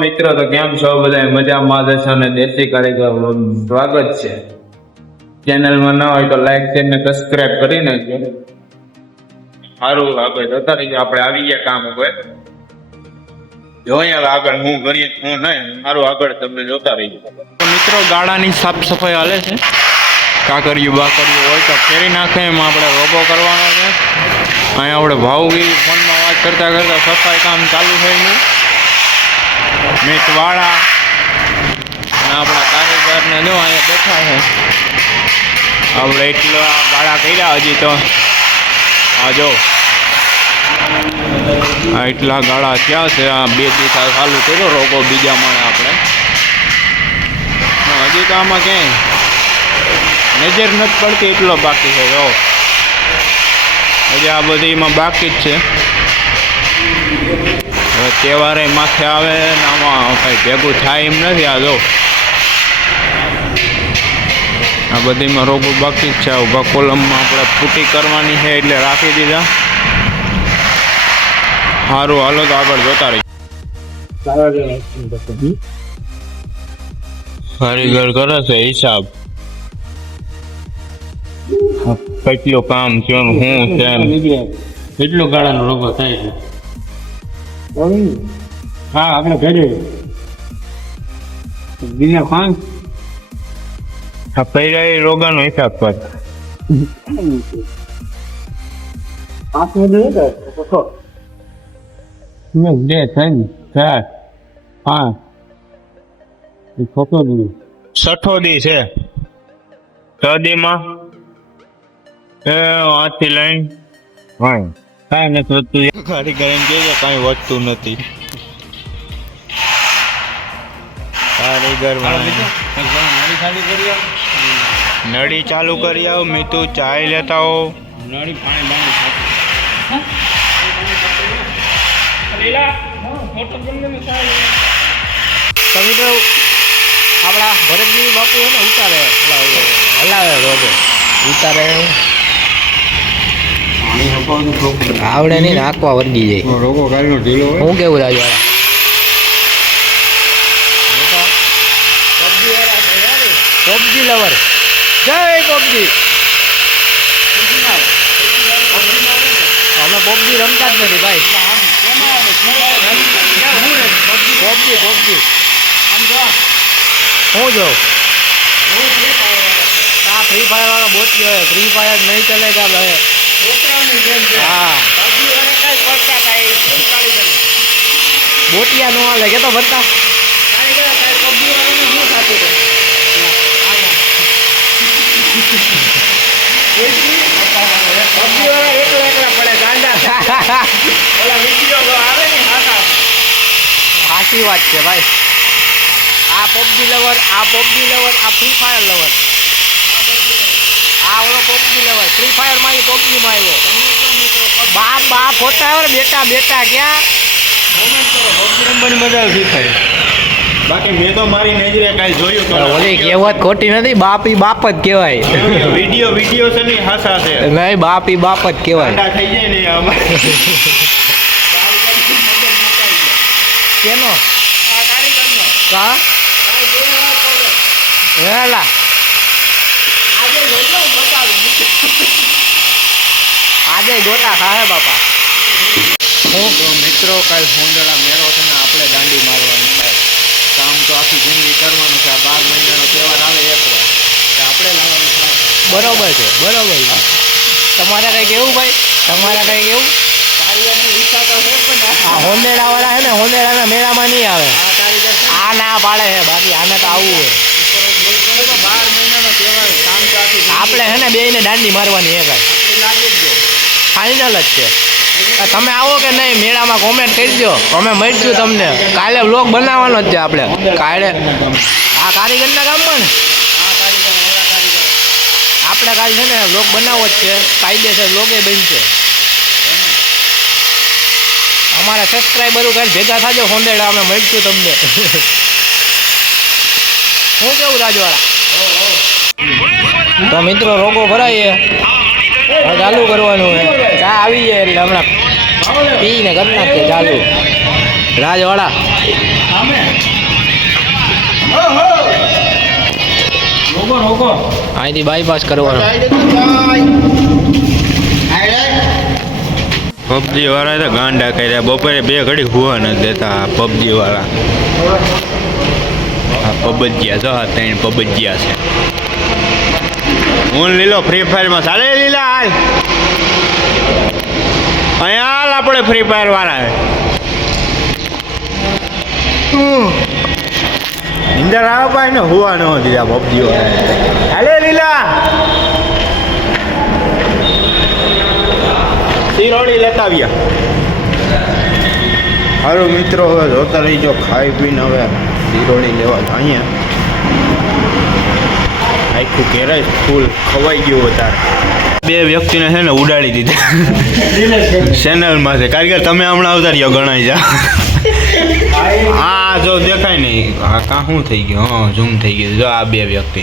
મિત્રો, તો કેમ છો બધા? મજામાં જશો ને દેશી કારીગર સ્વાગત છે. ચેનલમાં ન હોય તો લાઈક શેર ને સબસ્ક્રાઇબ કરી નાખજો. સારું, આગળ જતા રહીએ. આપણે આવી ગયા કામ ઉપર. જોઈએ આગળ હું કરીએ હું નહીં. સારું, આગળ તમને જોતા રહીએ. મિત્રો, ગાડાની સાફ સફાઈ હાલે છે. કાકરિયું બાકરિયું હોય તો ફેરી નાખે, એમાં આપણે રોબો કરવાનો છે. અહીંયા આપણે ભાવવી ફોનમાં વાત કરતા કરતા સફાઈ કામ ચાલુ થઈ ગયું. મેચવાળા અને આપણા કારીગરને જો અહીંયા બેઠા છે. આપણે એટલા ગાળા કર્યા હજી તો. આ જો આ એટલા ગાળા થયા છે. આ 2 દિવસ ચાલુ કર્યો રોગો બીજા માણે આપણે. હજી તો આમાં ક્યાંય નજર નથી પડતી, એટલો બાકી છે. જો હજી આ બધીમાં બાકી જ છે. હવે તહેવારે માથે આવે ને આમાં કંઈ ભેગું થાય એમ નથી. આ જો આ બધીમાં રોગો બાકી જ છે. ઉભા કોલમમાં આપણે ફૂટી કરવાની છે એટલે રાખી દીધા. સારું, હાલો તો આગળ જોતા રહી. કારીગર કરે છે હિસાબ, કેટલું કામ થયું શું છે, કેટલો ગાળાનો રોગો થાય છે. હા, આપણે ઘરે બીજા ખાન આ પહેલા રોગાનો હિસાબ કર. 5 મિનિટ 2 3 4 5 ખોટો દીધું. 6 દી છે. 6 દીમાં હાથથી લઈને કાંઈ નથી વધતું. કારીગર એમ કે કાંઈ વધતું નથી. કારીગર નળી ચાલુ કરી આવો. મીઠું ચાય લેતા હો. નળી પાણી આપણા ભરતજી બાપુ છે ને ઉતારે હલાવે રોગે ઉતારે આવડે નહીં નાખવા વર્ગી જાય રોગો ગાડીનો ઢીલો હોય. હું કેવું રાજવાળા પબજી લવર, જય પબજી. અમે પબજી રમતા જ નથી ભાઈ. પબજી હું જો આ ફ્રી ફાયર વાળો બોટ ગયો. ફ્રી ફાયર નહીં ચલેગા ભાઈ. હા, બોટિયા નો હાલે કે તો ભરતા સાચી વાત છે ભાઈ. આ પબજી લવર, આ ફ્રી ફાયર લવર, આ ઓલો પબજી લવર ફ્રી ફાયર માં પબજી માં આવ્યો. બાપ ફોટા આવે બેટા ક્યાં કોમેન્ટ કરો. પબજી રમવાની મજા આવે ફ્રી ફાયર. બાકી મેં તો મારી નજરે કાંઈ જોયું. ઓલી કહેવત ખોટી નથી. બાપ જ કહેવાય. વિડીયો છે ને હાસા છે. નહીં, બાપ જ કહેવાય. થઈ જાય ને કેનો કા હેલા આજે ગોટા ખાહે બાપા. હું મિત્રો, કાલ હોંદળા મેળો છે ને આપણે દાંડી મારવાની થાય. કામ તો આખી જિંદગી કરવાનું છે. આ 12 મહિનાનો તહેવાર આવે એકવાર આપણે લાવવાનું થાય. બરોબર છે. તમારે કઈ કેવું ભાઈ? કારીગરની ઈચ્છા તો છે પણ આ હોંદેડા વાળા છે ને, હોંદેડાના મેળામાં નહીં આવે. આ ના પાડે છે, બાકી આને તો આવવું હોય. 12 મહિનાનો તહેવાર કામ તો આખી આપણે છે ને બેયને દાંડી મારવાની છે ભાઈ. લાગી જ ગયો. ફાઇનલ જ છે. તમે આવો કે નહીં મેળામાં કોમેન્ટ કરી દો. અમે મળીશું તમને. કાલે વ્લોગ બનાવવાનો જ છે આપણે. કાલે આ કારીગરના ગામમાં ને આપણે કાલે છે ને વ્લોગ બનાવવો જ છે. કાયદેસર વ્લોગે બનશે. અમારા સબસ્ક્રાઈબરો કાલે ભેગા થાજો હોંદેડા. અમે મળીશું તમને. શું કેવું રાજવાળા? તો મિત્રો રોગો ભરાઈએ ચાલુ કરવાનું છે. ચા આવી જાય એટલે હમણાં પીને કરી નાખીએ ચાલુ. રાજવાળા અહીંથી બાયપાસ કરવાનો. પબજી વાળા તો ગાંડા કર્યા બપોરે 2 ઘડી હુવા નથી દેતા પબજી વાળા. આ પબજિયા જો આ 3 પબજિયા છે. હું લીલો ફ્રી ફાયરમાં ચાલે લીલા હાલ અહીંયા હાલ આપણે ફ્રી ફાયર વાળા નિંદર આવે પાય ને હુવા ન દીધા પબજી વાળા. હાલે લીલા શિરોડી લેતા આવ્યા. સારું મિત્રો હવે જોતા રહીજો ખાઈ પીને હવે શિરોડી લેવા જઈએ. આખું ઘેરાય ફૂલ ખવાઈ ગયું વધારે. 2 વ્યક્તિને છે ને ઉડાડી દીધા ચેનલમાં છે કારીગર તમે હમણાં આવતા રહ્યો ગણાઈ જા. આ જો દેખાય નહીં આ કાં શું થઈ ગયું હા ઝૂમ થઈ ગયું જો આ 2 વ્યક્તિ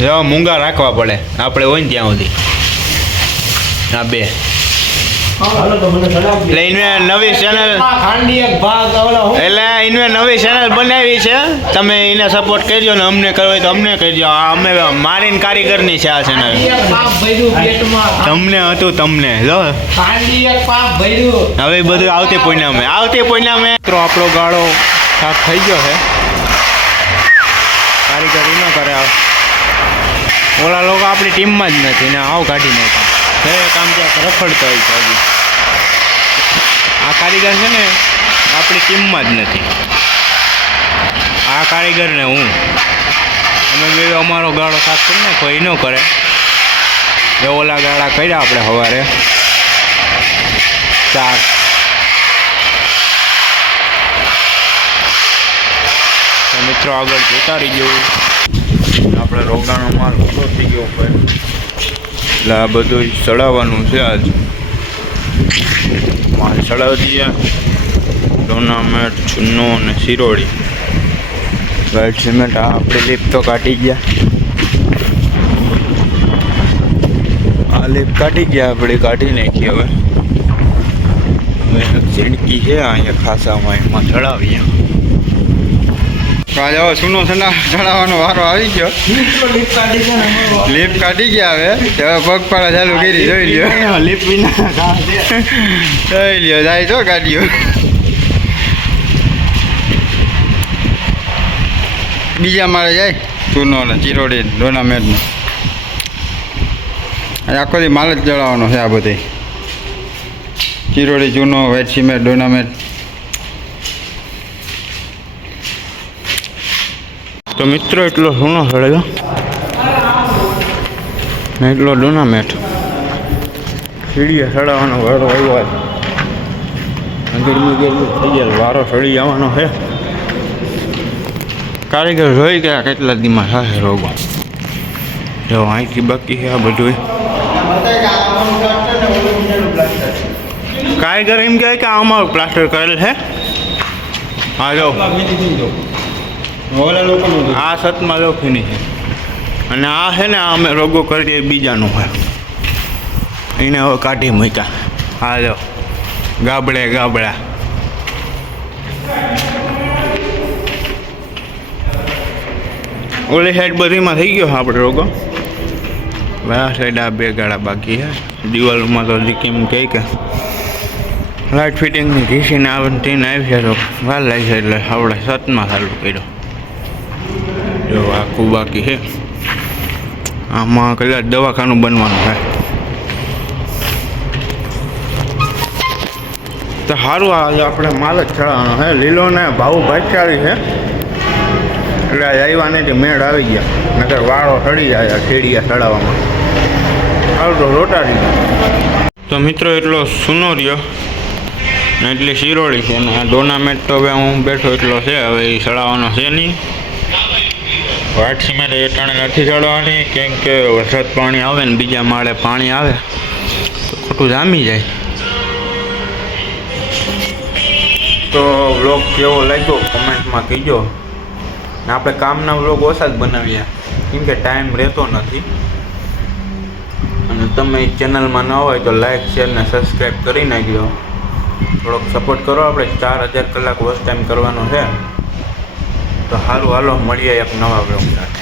જો મૂંગા રાખવા પડે આપણે હોય ને ત્યાં સુધી. આ 2 એટલે ઇન્વે નવી ચેનલ એટલે ઇન્વે નવી ચેનલ બનાવી છે તમે એને સપોર્ટ કરજો ને અમને કરવો હોય તો અમને કરજો. અમે મારીને કારીગરની છે આ ચેનલ તમને હતું તમને જો હવે બધું આવતી પરિણામે મિત્રો આપણો ગાળો સાફ થઈ ગયો છે. કારીગરી ન કરે ઓલા લોકો આપણી ટીમમાં જ નથી ને આવ કાઢી નાખ્યા કામ ત્યાં રખડતા હોય છે હજી. આ કારીગર છે ને આપણી ટીમમાં જ નથી. આ કારીગર ને હું અમે બે અમારો ગાળો સાફ કરી નાખો એ ન કરે એ ઓલા ગાળા કર્યા આપણે સવારે 4 તો મિત્રો આગળ જોતા રહી ગયું. આપણે રોગાનો માલ પૂરો થઈ ગયો હોય એટલે આ બધું ચડાવવાનું છે. આજ માલ ચડાવી દઈએ. ડોનામેટ ચૂનો અને શિરોડી વ્હાઈટ સિમેન્ટ આ આપણે લીપ તો કાઢી ગયા. આ લીપ કાઢી ગયા આપણે કાઢી નાખીએ. હવે ઝીણકી છે અહીંયા ખાસામાં એમાં ચડાવીએ. જાઓ સુનો ચડાવવાનો વારો આવી ગયો. લીપ કાઢી ગયા હવે પગપાળા ચાલુ કરી જોઈ લ્યો. લીપ વિના જોઈ લ્યો જાય તો કાઢ્યો. બીજા મારે જાય ચૂનો ને ચિરોડી ડોનામેટનો આખો દી માલ જ ચડાવવાનો છે. આ બધી ચિરોડી ચૂનો વ્હાઈટ સિમેન્ટ ડોનામેટ. તો મિત્રો એટલો સોનો સળ્યો ને એટલો ડોનામેટ સીડીએ સડાવવાનો વારો આવ્યો. ગરમી થઈ જાય વારો સડી જવાનો છે. કારીગર જોઈ ગયા કેટલા દીમાં થાય રોગો. જો અહીંથી બાકી છે આ બધું. કારીગર એમ કહે કે આમાં પ્લાસ્ટર કરેલ છે. હા જો આ સતમાં લોખીની છે અને આ છે ને અમે રોગો કરીએ બીજાનું હોય એને હવે કાઢી મૂક્યા. હા જો ગાબડા ઓલી સાઈડ બધીમાં થઈ ગયો આપણે રોગો. આ સાઈડ આ 2 ગાળા બાકી છે. દિવાલમાં તો હજી કેમ કહે કે લાઇટ ફિટિંગની ઘીસીને આવે તેને આવી છે તો વાર લાગી છે એટલે આપણે સતમાં ચાલુ કર્યો. જો આખું બાકી છે. આમાં કદાચ દવાખાનું બનવાનું છે તો સારું. આજે આપણે માલ જ ચડાવવાનો છે. લીલો ને ભાવ ભાગચારી છે એટલે આવ્યા નહીં મેળ આવી ગયા નકર વાળો સડી જાય શેડિયા ચડાવવામાં. સારું તો રોટાડી. તો મિત્રો એટલો સૂનો રહ્યો ને એટલી શિરોડી છે ને ડોનામેટ તો હવે હું બેઠો એટલો છે હવે એ ચડાવવાનો છે નહીં. વ્હાઈટ સિમેન્ટ એ ટાણે નથી ચડવાની કેમ કે વરસાદ પાણી આવે ને બીજા માળે પાણી આવે તો ખોટું જામી જાય. તો વ્લોગ કેવો લાગ્યો કોમેન્ટમાં કહેજો. ને આપણે કામના વ્લોગ ઓછા જ બનાવીએ કેમ કે ટાઈમ રહેતો નથી. અને તમે ચેનલમાં ન હોય તો લાઈક શેર ને સબસ્ક્રાઈબ કરી નાખજો. થોડોક સપોર્ટ કરો. આપણે 4000 કલાક વોચ ટાઈમ કરવાનો છે. તો સારું, હાલો મળીએ એક નવા બ્લોગ સાથે.